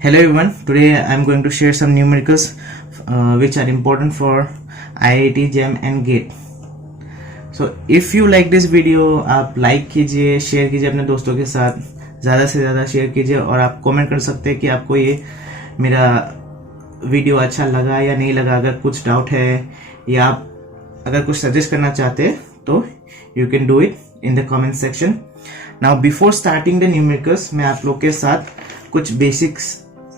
Hello everyone, today I am going to share some numericals which are important for IIT, JEM and GATE. So if you like this video, आप like कीजिए, share कीजिए अपने दोस्तों के साथ, ज़्यादा से ज़्यादा शेयर कीजिए और आप कमेंट कर सकते हैं कि आपको ये मेरा वीडियो अच्छा लगा या नहीं लगा। अगर कुछ डाउट है या आप अगर कुछ सजेस्ट करना चाहते हैं तो you can do it in the comment section. Now before starting the numericals मैं आप लोग के साथ कुछ बेसिक्स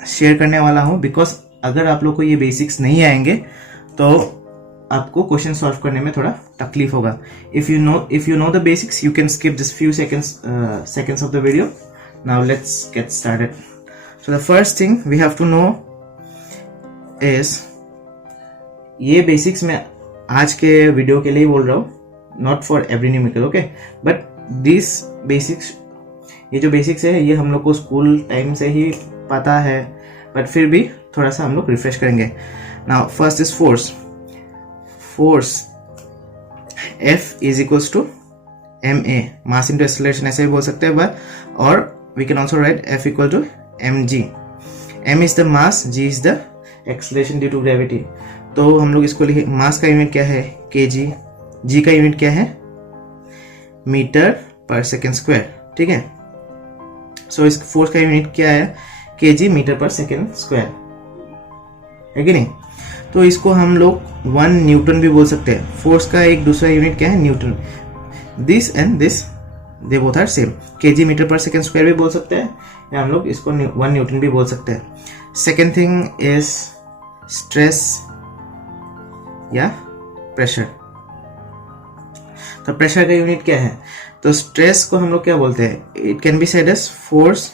शेयर करने वाला हूं, बिकॉज अगर आप लोग को ये बेसिक्स नहीं आएंगे तो आपको क्वेश्चन सॉल्व करने में थोड़ा तकलीफ होगा। If you know the basics you can skip this few seconds of the video. Now let's get started. So the first thing we have to know is, ये बेसिक्स मैं आज के वीडियो के लिए बोल रहा हूँ, not for every numerical, okay, but this basics, ये जो बेसिक्स है ये हम लोग को स्कूल टाइम से ही पता है, बट फिर भी थोड़ा सा हम लोग रिफ्रेश करेंगे। Now first is force F is equals to ma, mass into acceleration ऐसे भी बोल सकते हैं, बट और we can also write F equal to mg। m is the mass, g is the acceleration due to gravity. तो हम लोग इसको लिखे, मास का यूनिट क्या है kg, g का यूनिट क्या है मीटर पर सेकेंड स्क्वायर, ठीक है। सो इस फोर्स का यूनिट क्या है kg metre per second square, है कि नहीं। तो इसको हम लोग 1 न्यूटन भी बोल सकते हैं। फोर्स का एक दूसरा यूनिट क्या है newton. This and this they both are same. kg metre per second square भी बोल सकते हैं या हम लोग इसको 1 न्यूटन भी बोल सकते हैं। सेकेंड थिंग इज स्ट्रेस या प्रेशर। तो प्रेशर का यूनिट क्या है, तो स्ट्रेस को हम लोग क्या बोलते हैं, it can be said as force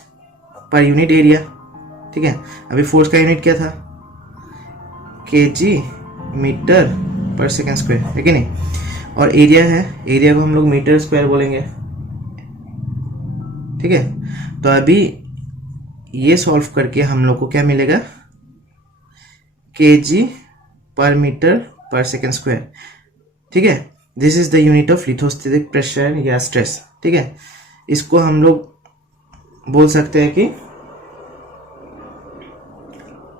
per unit area, ठीक है। अभी फोर्स का यूनिट क्या था kg metre per second square, है कि नहीं। और एरिया है, एरिया को हम लोग मीटर स्क्वायर बोलेंगे, ठीक है। तो अभी ये सॉल्व करके हम लोग को क्या मिलेगा kg per metre per second square, ठीक है। This is the unit of lithostatic pressure या स्ट्रेस, ठीक है। इसको हम लोग बोल सकते हैं कि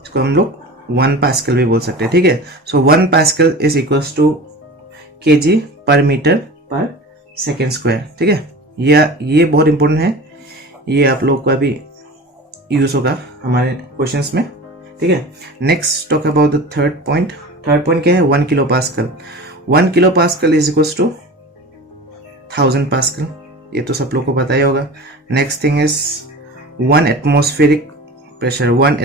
इसको हम लोग 1 पास्कल भी बोल सकते हैं, ठीक है। So 1 pascal is equals to kg per metre per second square, ठीक है। ये बहुत इंपॉर्टेंट है, ये आप लोग को अभी यूज होगा हमारे क्वेश्चंस में, ठीक है। Next talk about the third point क्या है 1 kilo pascal. 1 kilo pascal is equals to 1000 pascal, ये तो सब लोग को पता ही होगा। Next thing is 1 atmospheric pressure. 1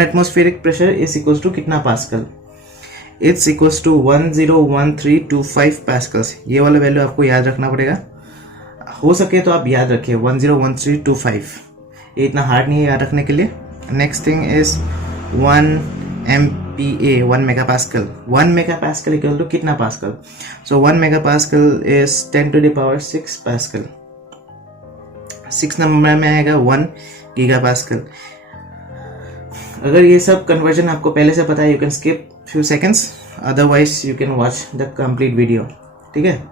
atmospheric pressure is equals to कितना pascal, it's equals to 101325 pascals. ये वाला वैल्यू आपको याद रखना पड़ेगा, हो सके तो आप याद रखिए 101325, ये इतना हार्ड नहीं है याद रखने के लिए। Next thing is 1 MPa, 1 megapascal. 1 megapascal equal to कितना pascal, so 1 megapascal is 10 to the power 6 pascal. 6 number में आएगा 1 गीगापास्कल। अगर ये सब कन्वर्जन आपको पहले से पता है, you can skip few seconds, otherwise you can watch the complete video, ठीक है।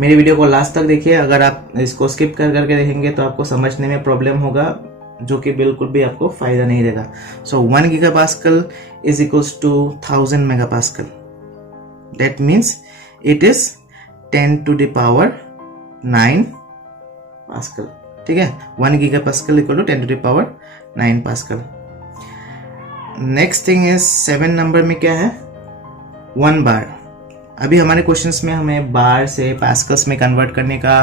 मेरी वीडियो को लास्ट तक देखिए, अगर आप इसको स्किप करके देखेंगे तो आपको समझने में प्रॉब्लम होगा, जो कि बिल्कुल भी आपको फायदा नहीं देगा। So 1 gigapascal is equals to 1000 megapascal, that means it is 10 to the power 9 pascal, ठीक है। 1 gigapascal equal to 10 to the power 9 pascal. Next thing is 7 number में क्या है 1 बार। अभी हमारे क्वेश्चंस में हमें बार से पास्कल्स में कन्वर्ट करने का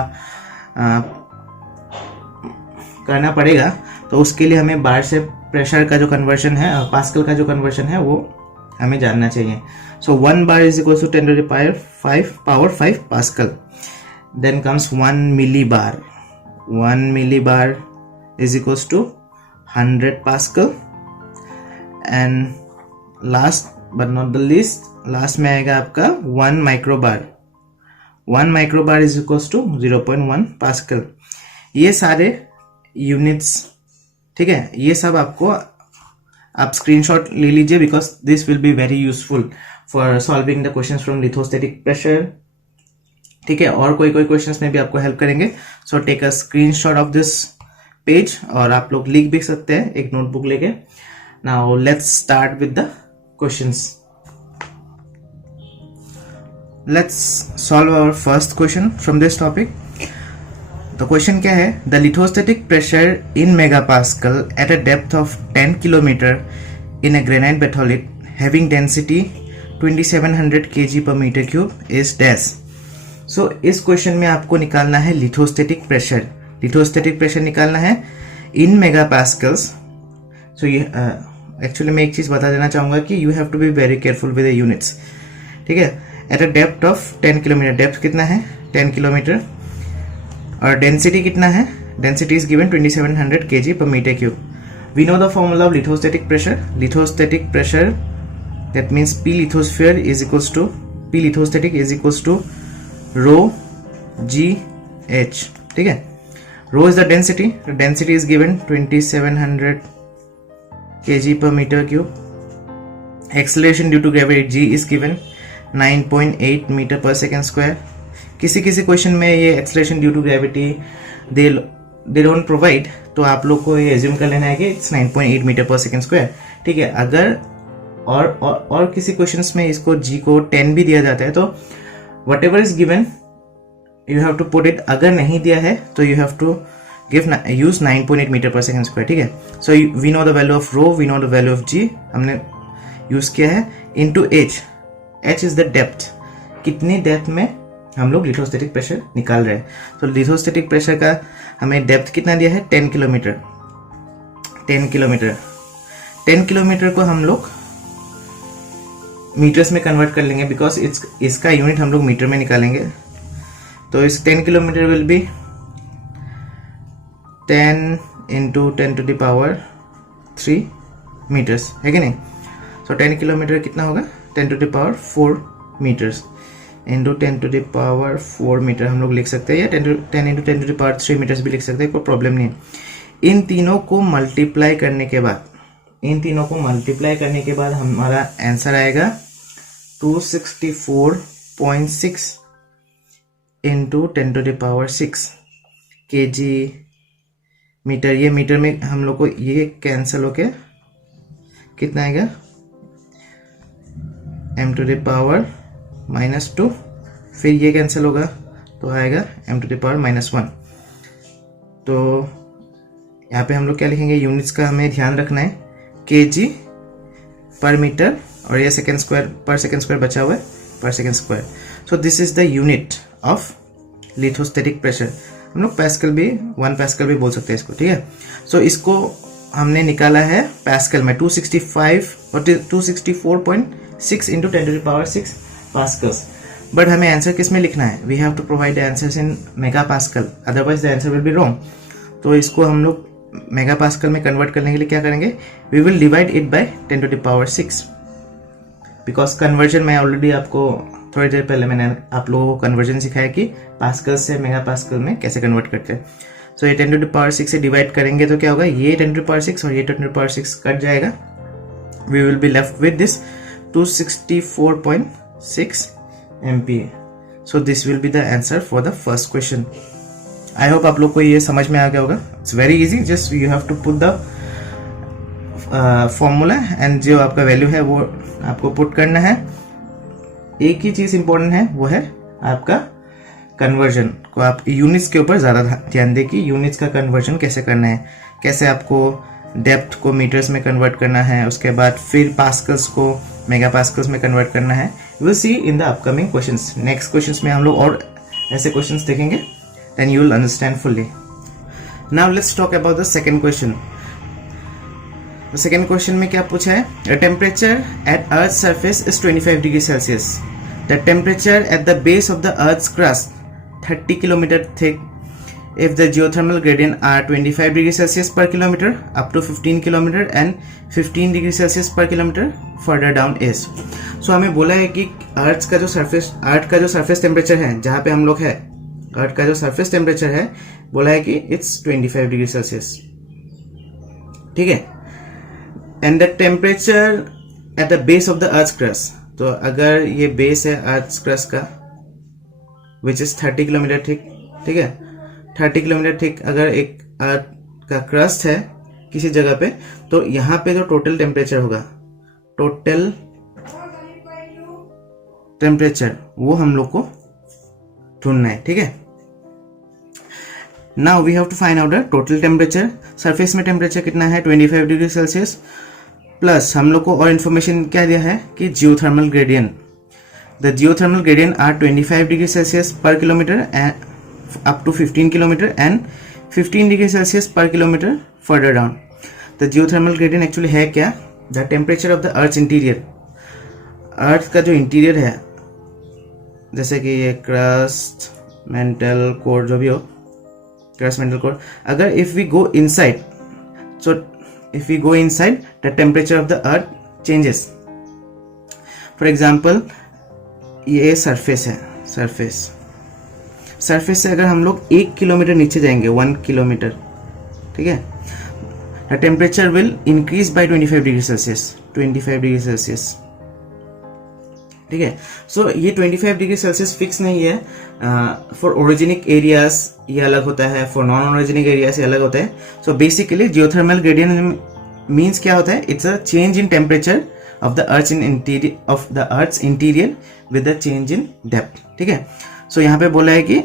करना पड़ेगा, तो उसके लिए हमें बार से प्रेशर का जो कन्वर्जन है, पास्कल का जो कन्वर्जन है वो हमें जानना चाहिए। So 1 bar is equal to 10 to the power 5 pascal. Then comes 1 millibar. 1 millibar is equals to 100 pascal. And last but not the least, last में आएगा आपका 1 microbar. 1 microbar is equals to 0.1 pascal. ये सारे units, ठीक है, ये सब आपको आप स्क्रीनशॉट ले लीजिए, because this will be very useful for solving the questions from lithostatic pressure, ठीक है। और कोई क्वेश्चंस में भी आपको हेल्प करेंगे। So take a screenshot of this page और आप लोग लिख भी सकते हैं एक नोटबुक लेके। Now let's start with the questions. Let's solve our first question from this topic. तो क्वेश्चन क्या है, the lithostatic pressure in megapascal at a depth of 10 kilometre in a granite batholith having density 2700 kg per meter cube is dash। सो इस question में आपको निकालना है lithostatic pressure. Lithostatic pressure निकालना है इन मेगापास्कल्स। सो ये एक्चुअली मैं एक चीज बता देना चाहूंगा कि you have to be very careful with the units, ठीक है। At a depth of 10 kilometre, depth कितना है 10 किलोमीटर, और डेंसिटी कितना है, density is given 2700 kg per meter cube। We know the formula of lithostatic pressure. Lithostatic pressure that means P lithosphere is equals to P lithostatic is equals to rho g h, ठीक है। rho is the density, the density is given 2700 kg per meter cube। acceleration due to gravity g is given 9.8 meter per second square। किसी किसी question में ये acceleration due to gravity they don't provide, तो आप लोग को ये assume कर लेना है कि it's 9.8 meter per second square, ठीक है। अगर और किसी क्वेश्चंस में इसको g को 10 भी दिया जाता है तो whatever is given you have to put it. अगर नहीं दिया है तो you have to use 9.8 metre per second square, ठीक है। So we know the value of rho, we know the value of g हमने यूज किया है, into h। h is the depth, कितनी डेप्थ में हम लोग लिथोस्टैटिक प्रेशर निकाल रहे हैं। तो लिथोस्टैटिक प्रेशर का हमें डेप्थ कितना दिया है 10 किलोमीटर। 10 किलोमीटर को हम लोग मीटर्स में कन्वर्ट कर लेंगे, बिकॉज इसका यूनिट हम लोग मीटर में निकालेंगे। तो इस 10 kilometre will be 10 into 10 to the power 3 metres, है कि नहीं। सो 10 किलोमीटर कितना होगा 10 to the power 4 metres into 10 to the power 4 metre हम लोग लिख सकते हैं, या 10 into 10 to the power 3 metres भी लिख सकते हैं, कोई प्रॉब्लम नहीं है। इन तीनों को मल्टीप्लाई करने के बाद हमारा आंसर आएगा 264.6 into 10 to the power 6 kg metre. ये मीटर में हम लोग को ये कैंसिल होके कितना आएगा m टू द पावर -2, फिर ये कैंसिल होगा तो आएगा m टू द पावर -1। तो यहाँ पे हम लोग क्या लिखेंगे, यूनिट्स का हमें ध्यान रखना है, kg पर मीटर, और ये second square per second square बचा हुआ है per second square. So this is the unit of lithostatic pressure. हम लोग पैस्कल भी 1 पैस्कल भी बोल सकते हैं इसको, ठीक है। सो इसको हमने निकाला है पैस्कल में 265 और 264.6 into 10 to the power 6 pascals. But हमें आंसर किस में लिखना है, we have to provide the answers in megapascal, otherwise the answer will be wrong. तो इसको हम लोग मेगा पास्कल में कन्वर्ट करने के लिए क्या करेंगे, we will divide it by 10 to the power 6, because conversion मैं ऑलरेडी आपको थोड़ी देर पहले मैंने आप लोगों को कन्वर्जन सिखाया कि पास्कल से मेगा पास्कल में कैसे कन्वर्ट करते हैं। सो ये 10 टू द पावर 6 से डिवाइड करेंगे तो क्या होगा, ये 10 टू द पावर 6 और ये 10 टू द पावर 6 कट जाएगा। We will be left with this 264.6 MPa। So this will be the answer for the first question. I hope आप लोग को ये समझ में आ गया होगा। It's very easy, just you have to put the formula and जो आपका वैल्यू है वो आपको पुट करना है। एक ही चीज इंपॉर्टेंट है, वो है आपका कन्वर्जन को आप यूनिट्स के ऊपर ज्यादा ध्यान दें कि यूनिट्स का कन्वर्जन कैसे करना है, कैसे आपको डेप्थ को मीटर्स में कन्वर्ट करना है, उसके बाद फिर पास्कल्स को मेगा पास्कल्स में कन्वर्ट करना है। You will see in the upcoming questions. Next questions में हम लोग और ऐसे क्वेश्चंस देखेंगे, then you will understand fully. Now let's talk about the second question. तो सेकंड क्वेश्चन में क्या पूछा है, the temperature at earth surface is 25 degree Celsius, the temperature at the base of the earth crust 30 kilometre thick, if the geothermal gradient are 25 degree Celsius per kilometer up to 15 kilometer and 15 degree Celsius per kilometer further down is। so हमें बोला है कि अर्थ का जो surface temperature है, जहाँ पे हम लोग है, अर्थ का जो सरफेस टेम्परेचर है बोला है कि इट्स 25 डिग्री सेल्सियस, ठीक है। And the temperature at the base of the earth crust, तो अगर ये बेस है अर्थ क्रस्ट का विच इज 30 किलोमीटर थिक, ठीक है, 30 किलोमीटर थिक अगर एक अर्थ का क्रस्ट है किसी जगह पे, तो यहाँ पे जो टोटल टेम्परेचर होगा, टोटल टेम्परेचर वो हम लोग को ढूंढना है, ठीक है। Now we have to find out the total temperature. Surface में टेम्परेचर कितना है 25 डिग्री सेल्सियस, प्लस हम लोग को और इन्फॉर्मेशन क्या दिया है कि geothermal gradient, the geothermal gradient are 25 degree Celsius per kilometre up to 15 kilometre and 15 degree Celsius per kilometre further down. The geothermal gradient actually है क्या, the temperature of the earth interior, earth का जो interior है, जैसे कि ये crust mantle core जो भी हो, क्रस्ट मेंटल कोर, अगर if we go inside, so if we go inside the temperature of the earth changes. For example ये सरफेस है, सरफेस से अगर हम लोग 1 किलोमीटर नीचे जाएंगे, 1 किलोमीटर, ठीक है, the temperature will increase bye 25 degree Celsius, 25 degree Celsius, ठीक है। सो ये 25 डिग्री सेल्सियस फिक्स नहीं है, फॉर ओरिजिनिक एरियाज ये अलग होता है, फॉर नॉन ओरिजिनिक एरियाज ये अलग होता है। So basically geothermal gradient means क्या होता है, it's a change in temperature of the earth's interior with the change in depth, ठीक है। सो यहाँ पे बोला है कि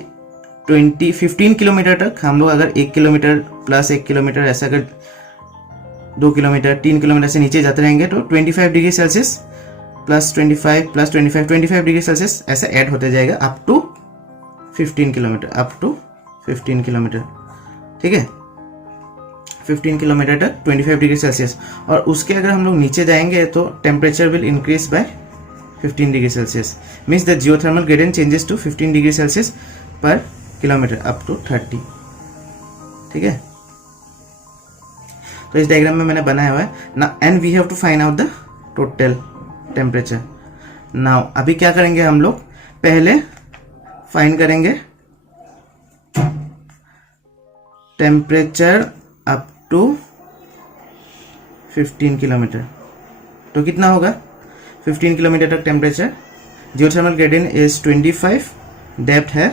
15 किलोमीटर तक हम लोग अगर 1 किलोमीटर प्लस 1 किलोमीटर, ऐसा अगर 2 किलोमीटर 3 किलोमीटर से नीचे जाते रहेंगे तो 25 degree Celsius plus 25 degree Celsius ऐसा ऐड होते जाएगा अप टू 15 किलोमीटर, ठीक है, 15 किलोमीटर तक 25 डिग्री सेल्सियस। और उसके अगर हम लोग नीचे जाएंगे तो temperature will increase by 15 degree Celsius, means the geothermal gradient changes to 15 degree Celsius per kilometre up to 30, ठीक है। तो इस डायग्राम में मैंने बनाया हुआ है ना, and we have to find out the total temperature. Now अभी क्या करेंगे हम लोग, पहले फाइंड करेंगे टेम्परेचर अप टू 15 किलोमीटर, तो कितना होगा 15 किलोमीटर तक temperature, geothermal gradient is 25, depth है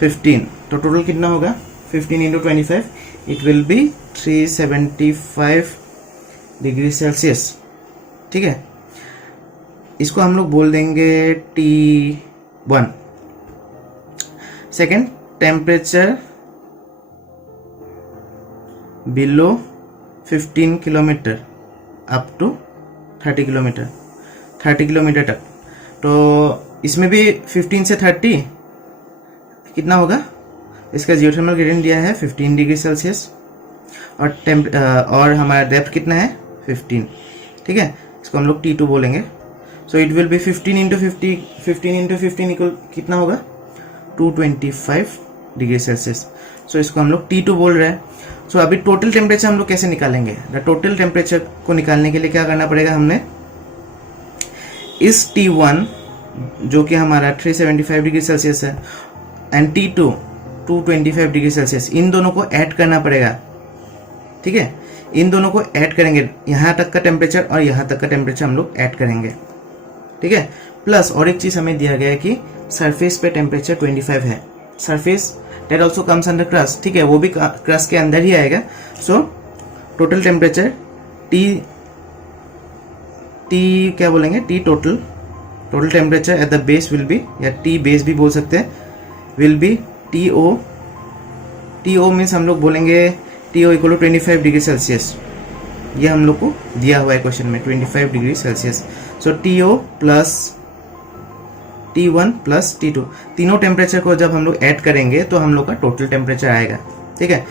15, तो टोटल कितना होगा 15 into 25, it will be 375 degree Celsius, ठीक है। इसको हम लोग बोल देंगे T1। Second, temperature below 15 kilometre up to 30 kilometre तक, तो इसमें भी 15 से 30 कितना होगा, इसका जियोथर्मल ग्रेडियंट दिया है 15 डिग्री सेल्सियस और हमारा डेप्थ कितना है 15, ठीक है। इसको हम लोग T2 बोलेंगे। So it will B 15 into 15 equal कितना होगा 225 डिग्री सेल्सियस। सो इसको हम लोग T2 बोल रहे हैं। सो अभी टोटल टेम्परेचर हम लोग कैसे निकालेंगे, द टोटल टेम्परेचर को निकालने के लिए क्या करना पड़ेगा, हमने इस T1 जो कि हमारा 375 डिग्री सेल्सियस है एंड T2 225 डिग्री सेल्सियस, इन दोनों को ऐड करना पड़ेगा, ठीक है। इन दोनों को ऐड करेंगे, यहाँ तक का टेम्परेचर और यहाँ तक का टेम्परेचर हम लोग ऐड करेंगे, ठीक है। प्लस और एक चीज हमें दिया गया है कि सरफेस पे टेम्परेचर 25 है, surface that also comes under crust, ठीक है, वो भी क्रस्ट के अंदर ही आएगा। सो टोटल टेम्परेचर टी क्या बोलेंगे, T total temperature at the base will B, या टी बेस भी बोल सकते हैं, विल बी टीओ मीन्स हम लोग बोलेंगे T O equal to 25 degree Celsius, ये हम लोग को दिया हुआ है क्वेश्चन में 25 degree Celsius. So T O plus T1 plus T2, तीनों टेम्परेचर को जब हम लोग ऐड करेंगे तो हम लोग का टोटल टेम्परेचर आएगा, ठीक है।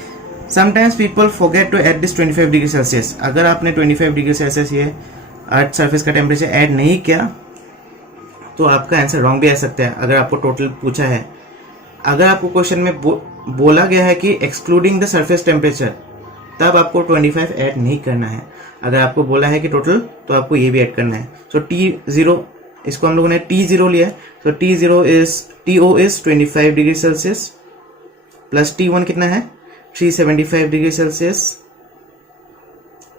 Sometimes people forget to add this 25 degree Celsius, अगर आपने 25 डिग्री सेल्सियस ये अर्थ सरफेस का टेम्परेचर ऐड नहीं किया तो आपका आंसर रॉन्ग भी आ सकता है, अगर आपको टोटल पूछा है। अगर आपको क्वेश्चन में बोला गया है कि एक्सक्लूडिंग द सरफेस टेम्परेचर, तब आपको 25 ऐड नहीं करना है। अगर आपको बोला है कि टोटल, तो आपको ये भी ऐड करना है। सो T0, इसको हम लोगों ने T0 लिया है, तो TO is 25 degree Celsius plus T1 कितना है 375 डिग्री सेल्सियस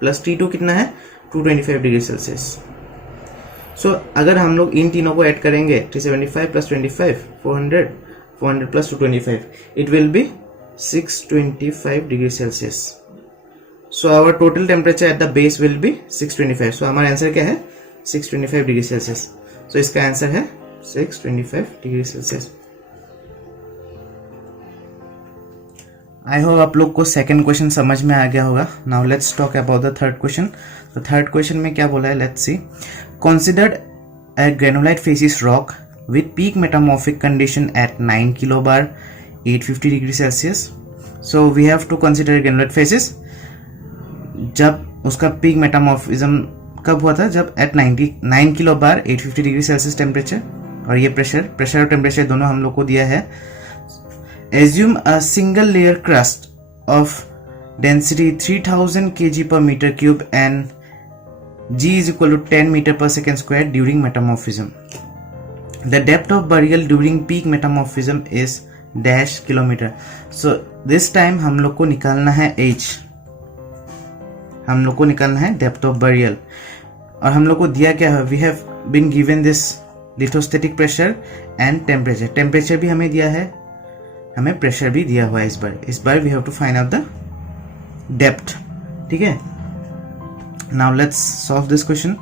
प्लस T2 कितना है 225 डिग्री सेल्सियस। सो अगर हम लोग इन तीनों को ऐड करेंगे 375 plus 25 400 plus 225, it will be 625 degree Celsius. So our total temperature at the base will be 625. सो हमारा आंसर क्या है? 625 डिग्री सेल्सियस. सो इसका आंसर है 625 डिग्री सेल्सियस. आई होप आप लोग को सेकंड क्वेश्चन समझ में आ गया होगा. Now let's talk about the third question. तो थर्ड क्वेश्चन में क्या बोला है, let's see. Considered a granulite facies rock with peak metamorphic condition at 9 kilobar 850 degree Celsius. So we have to consider granulate facies. जब उसका peak metamorphism कब हुआ था? जब एट 99 किलोबार 850 डिग्री सेल्सियस टेम्परेचर. और ये प्रेशर और टेम्परेचर दोनों हम लोग को दिया है. Assume a single layer crust of density 3000 kg per meter cube and G is equal to 10 meter per second square during metamorphism. The depth of burial during peak metamorphism is dash kilometer. So this time हम लोग को निकालना है H. हम लोग को निकालना है depth of burial. और हम लोग को दिया क्या है? We have been given this lithostatic pressure and temperature. Temperature भी हमें दिया है, हमें pressure भी दिया हुआ है. इस बार we have to find out the depth. ठीक है. Now let's solve this question.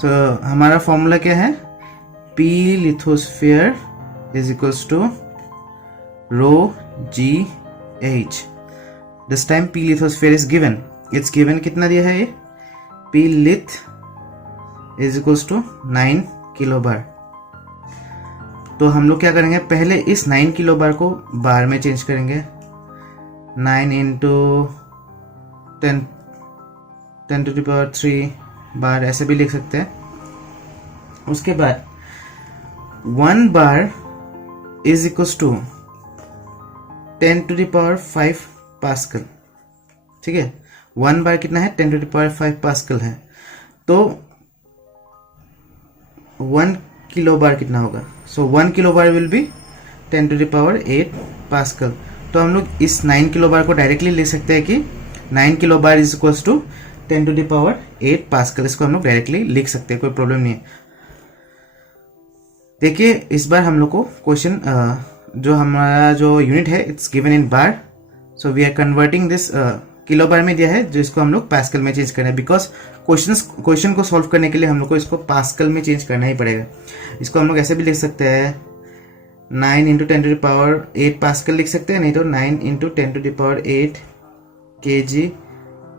So हमारा फॉर्मूला क्या है? P lithosphere is equals to rho g h. This time P lithosphere is given. It's given कितना दिया है ये? P lith is equals to 9 किलोबार. तो हम लोग क्या करेंगे? पहले इस 9 किलोबार को बार में चेंज करेंगे. 9 into 10 to the power 3 बार ऐसे भी लिख सकते हैं. उसके बाद 1 bar is equals to 10 to the power 5 pascal. ठीक है. 1 बार कितना है? 10 to the power 5 पास्कल है. तो 1 किलो बार कितना होगा? सो 1 kilo bar will be 10 to the power 8 pascal. तो हम लोग इस 9 किलो बार को डायरेक्टली लिख सकते हैं कि 9 kilo bar is equals to 10 to the power 8 pascal. इसको हम लोग डायरेक्टली लिख सकते हैं, कोई प्रॉब्लम नहीं है. देखिए इस बार हम लोग को क्वेश्चन जो हमारा जो यूनिट है it's given in bar. So we are converting this kilo bar में दिया है, जो इसको हम लोग पास्कल में चेंज करना है. बिकॉज क्वेश्चन को सॉल्व करने के लिए हम लोग को इसको पास्कल में चेंज करना ही पड़ेगा. इसको हम लोग ऐसे भी लिख सकते हैं 9 into 10 to the power 8 pascal लिख सकते हैं, नहीं तो 9 into 10 to the power 8 kg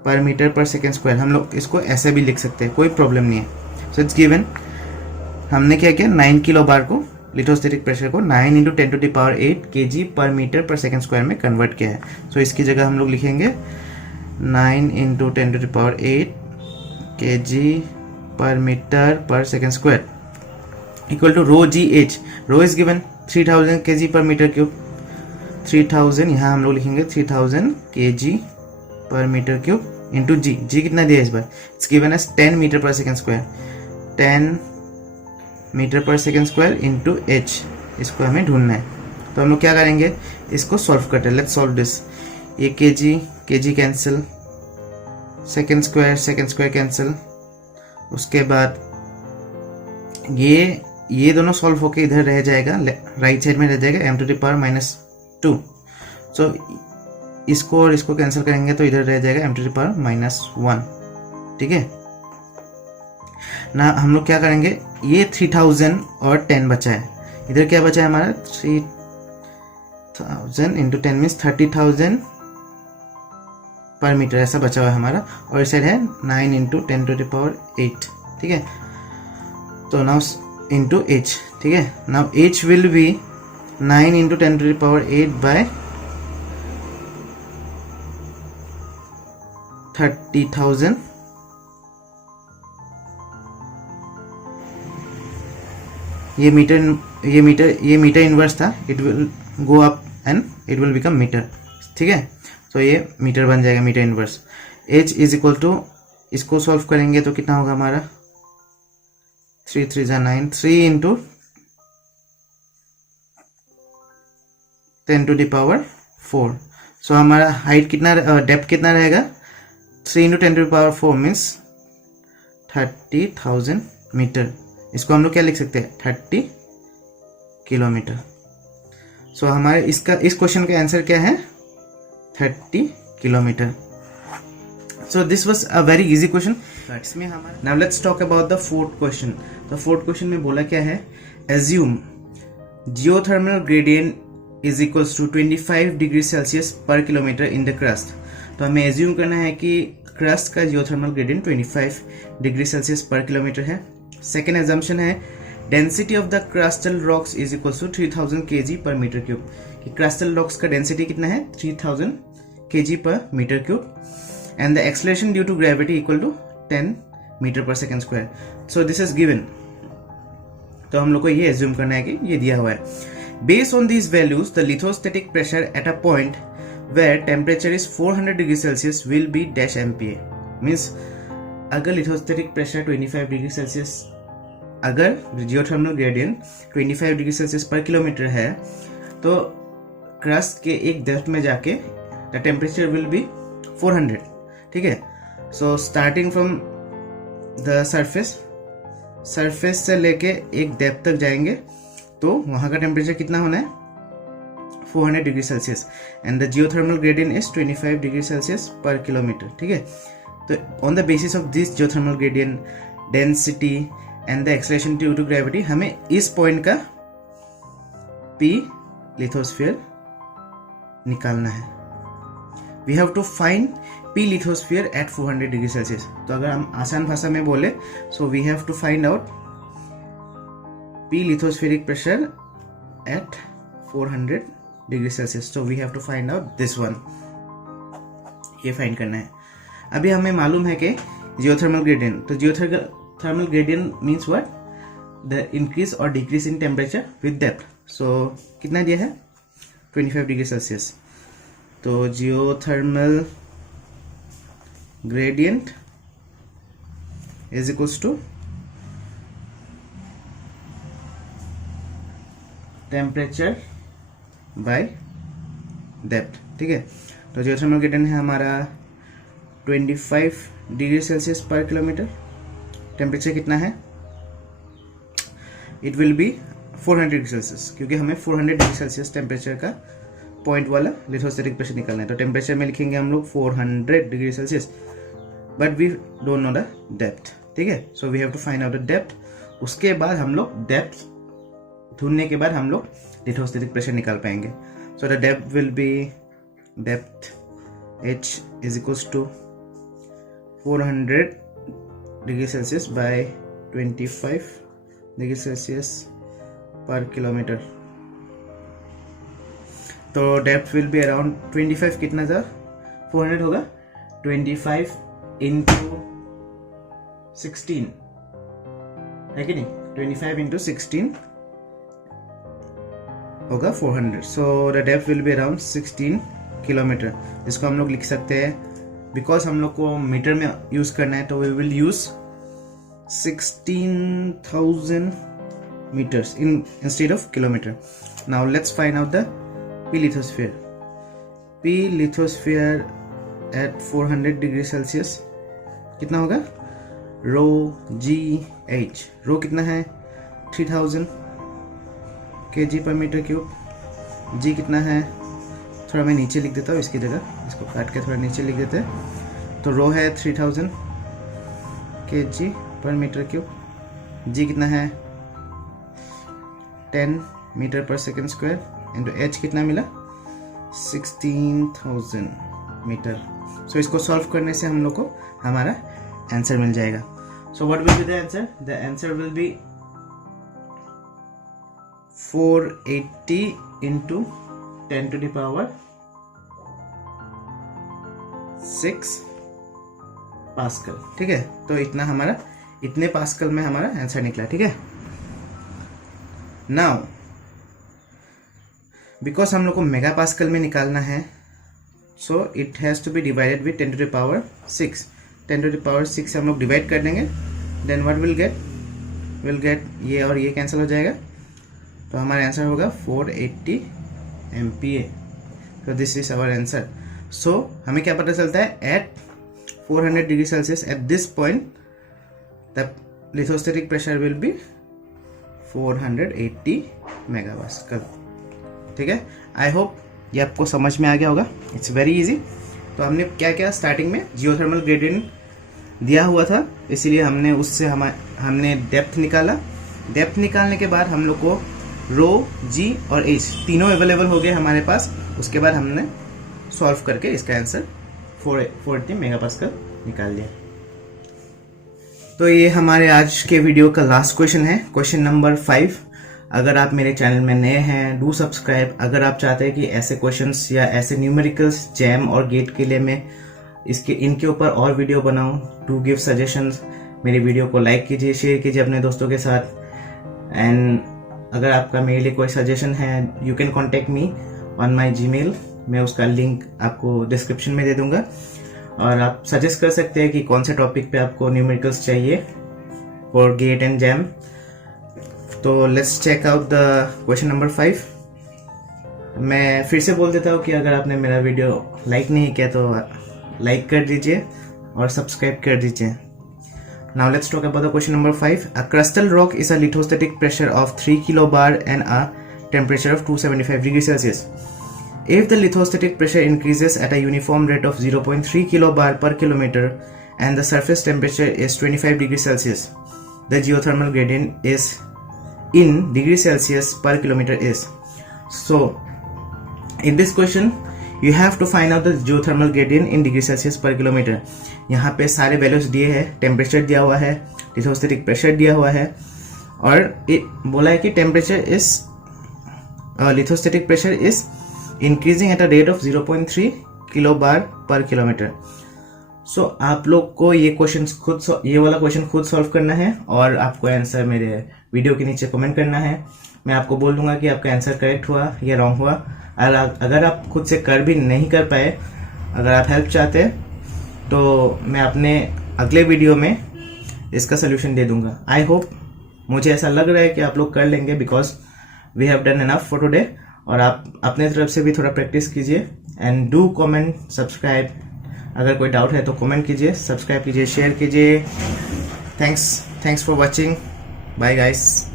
per metre per second square. हम लोग इसको ऐसे भी लिख सकते हैं, कोई प्रॉब्लम नहीं है. So it's given. हमने क्या किया? 9 किलो बार को लिथोस्टैटिक प्रेशर को 9 into 10 to the power 8 kg per metre per second square में कन्वर्ट किया है. सो इसकी जगह हम लोग लिखेंगे 9 into 10 to the power 8 kg per metre per second square equal to rho g h. Rho is given 3000 kg per metre cube. 3000 यहाँ हम लोग लिखेंगे 3000 kg per metre cube into g. G कितना दिया इस बार? It's given as 10 metre per second square. 10 metre per second square into h. इसको हमें ढूंढना है. तो हम लोग क्या करेंगे? इसको सॉल्व करते हैं. Let's solve this. ये kg cancel, second square cancel. उसके बाद ये दोनों सॉल्व होके इधर रह जाएगा, राइट साइड में रह जाएगा m to the power -2. सो इसको और इसको कैंसिल करेंगे तो इधर रह जाएगा m to the power -1. ठीक है ना. हम लोग क्या करेंगे? ये 3000 और 10 बचा है. इधर क्या बचा है हमारा? 3000 इंटू 10 मीन्स 30,000 पर मीटर ऐसा बचा हुआ है हमारा. और इस साइड है 9 इंटू 10 to the power 8. ठीक है. तो नाउ इंटू h. ठीक है. Now h will be 9 into 10 to the power 8 by 30,000. ये मीटर इनवर्स था. It will go up and it will become metre. ठीक है. तो ये मीटर बन जाएगा, metre inverse. h is equal to, इसको सॉल्व करेंगे तो कितना होगा हमारा? 3 3 9. 3 into 10 to the power 4. So हमारा हाइट कितना, डेप्थ कितना रहेगा? 3 into 10 to the power 4 means 30,000 metre. इसको हम लोग क्या लिख सकते हैं? 30 किलोमीटर. सो हमारे इस क्वेश्चन का आंसर क्या है? 30 kilometre. So this was a very easy question. इसमें हमारा now let's talk about the fourth question. तो fourth question में बोला क्या है, assume geothermal gradient is equals to 25 degree Celsius per kilometre in the crust. तो हमें assume करना है कि crust का geothermal gradient 25 degree Celsius per kilometre है. Second assumption है density of the crustal rocks is equals to 3000 kg per meter cube. कि crustal rocks का density कितना है 3000 kg per meter cube. And the acceleration due to gravity equal to 10 meter per second square. So this is given. तो हम लोग को ये assume करना है कि ये दिया हुआ है. Based on these values, the lithostatic pressure at a point where temperature is 400 degrees Celsius will be dash MPa. Means अगर lithostatic pressure 25 degree Celsius, अगर geothermal gradient 25 degree Celsius per kilometer है, तो crust के एक depth में जाके the temperature will be 400. ठीक है. So starting from the surface से लेके एक डेप्थ तक जाएंगे तो वहां का टेम्परेचर कितना होना है 400 degree Celsius and the geothermal gradient is 25 degree Celsius per kilometre. ठीक है. तो on the basis of this geothermal gradient, density and the acceleration due to gravity हमें इस पॉइंट का पी लिथोस्फीयर निकालना है. We have to find P lithosphere at 400 degree Celsius. तो अगर हम आसान भाषा में बोले, so we have to find out P lithospheric pressure at 400 degree Celsius. So we have to find out this one. ये फाइंड करना है. अभी हमें मालूम है कि जियोथर्मल ग्रेडियंट, तो geothermal gradient means what, the increase और decrease in temperature with depth. So कितना दिया है 25 डिग्री सेल्सियस. तो geothermal gradient is equals to temperature by depth. ठीक है. तो जियोथर्मल ग्रेडियंट है हमारा 25 degree Celsius per kilometre. Temperature कितना है, it will be 400 degree Celsius, क्योंकि हमें 400 डिग्री सेल्सियस टेम्परेचर का पॉइंट वाला लिथोस्टैटिक प्रेशर निकालना है. तो टेम्परेचर में लिखेंगे हम लोग 400 degree Celsius, but we don't know the depth. ठीक है. So we have to find out the depth. उसके बाद हम लोग डेप्थ ढूंढने के बाद हम लोग लिथोस्टैटिक प्रेशर निकाल पाएंगे. So the depth will be depth H is equals to 400 degree Celsius by 25 degree Celsius per kilometre. तो डेप्थ विल बी अराउंड 25, कितना था 400 होगा 25 इंटू 16 है कि नहीं, 25 इंटू 16 होगा 400. सो the depth will be around 16 kilometre. इसको हम लोग लिख सकते हैं, बिकॉज हम लोग को मीटर में यूज करना है तो we will use 16,000 meters instead of kilometer. Now let's find out the P lithosphere. P lithosphere at 400 degree Celsius कितना होगा, रो जी एच. रो कितना है 3000 kg पर मीटर क्यूब. जी कितना है, थोड़ा मैं नीचे लिख देता हूँ इसकी जगह, इसको काट के थोड़ा नीचे लिख देते हैं. तो रो है 3000 kg पर मीटर क्यूब. जी कितना है 10 metre per second square into H कितना मिला 16,000 मीटर. सो इसको सॉल्व करने से हम लोग को हमारा आंसर मिल जाएगा. So what will be the answer, the answer will be 480 into 10 to the power 6 pascal. ठीक है. तो इतना हमारा, इतने पास्कल में हमारा आंसर निकला. ठीक है. नाउ बिकॉज हम लोग को मेगा पास्कल में निकालना है, so it has to be divided with 10 to the power 6. 10 to the power 6 से हम लोग डिवाइड कर देंगे. देन व्हाट विल गेट, ये और ये कैंसिल हो जाएगा, तो हमारा आंसर होगा 480 MPa. तो this is our answer. So हमें क्या पता चलता है, at 400 degree Celsius at this point the lithostatic pressure will be 480 megapascal. ठीक है. आई होप ये आपको समझ में आ गया होगा, इट्स वेरी इजी। तो हमने क्या क्या स्टार्टिंग में जियोथर्मल ग्रेडियंट दिया हुआ था, इसीलिए हमने उससे हमने डेप्थ निकाला। डेप्थ निकालने के बाद हम लोग को रो, जी और एच तीनों अवेलेबल हो गए हमारे पास। उसके बाद हमने सॉल्व करके इसका आंसर 480 मेगापास्कल निकाल लिया। तो ये हमारे आज के वीडियो का लास्ट क्वेश्चन है, क्वेश्चन नंबर 5। अगर आप मेरे चैनल में नए हैं, डू सब्सक्राइब। अगर आप चाहते हैं कि ऐसे क्वेश्चंस या ऐसे न्यूमेरिकल्स जैम और गेट के लिए मैं इनके ऊपर और वीडियो बनाऊं, टू गिव सजेशंस, मेरी वीडियो को लाइक कीजिए, शेयर कीजिए अपने दोस्तों के साथ। एंड अगर आपका मेरे लिए कोई सजेशन है, you can contact me on my Gmail. मैं उसका लिंक आपको डिस्क्रिप्शन में दे दूंगा और आप सजेस्ट कर सकते हैं कि कौन से टॉपिक पे आपको न्यूमेरिकल्स चाहिए फॉर गेट एंड जैम। तो let's check out the question number 5। मैं फिर से बोल देता हूँ कि अगर आपने मेरा वीडियो लाइक नहीं किया तो लाइक कर दीजिए और सब्सक्राइब कर दीजिए। Now let's talk about the question number 5. A crustal rock is a lithostatic pressure of 3 kilobar and a temperature of 275 degrees Celsius. If the lithostatic pressure increases at a uniform rate of 0.3 kilobar per kilometer and the surface temperature is 25 degrees Celsius, the geothermal gradient is in degrees Celsius per kilometer is. So in this question you have to find out the geothermal gradient in degree Celsius per kilometer. यहाँ पे सारे values दिए हैं, temperature दिया हुआ है, lithostatic pressure दिया हुआ है और बोला है कि temperature is lithostatic pressure is increasing at a rate of 0.3 kilobar per kilometre. सो आप लोग को ये वाला क्वेश्चन खुद सॉल्व करना है और आपको आंसर मेरे वीडियो के नीचे कमेंट करना है। मैं आपको बोल दूंगा कि आपका आंसर करेक्ट हुआ या रॉन्ग हुआ। अगर आप खुद से कर भी नहीं कर पाए, अगर आप हेल्प चाहते हैं तो मैं अपने अगले वीडियो में इसका सोल्यूशन दे दूंगा। आई होप, मुझे ऐसा लग रहा है कि आप लोग कर लेंगे because we have done enough for today. और आप अपने तरफ से भी थोड़ा प्रैक्टिस कीजिए एंड डू कमेंट, सब्सक्राइब। अगर कोई डाउट है तो कमेंट कीजिए, सब्सक्राइब कीजिए, शेयर कीजिए। Thanks for watching. Bye guys.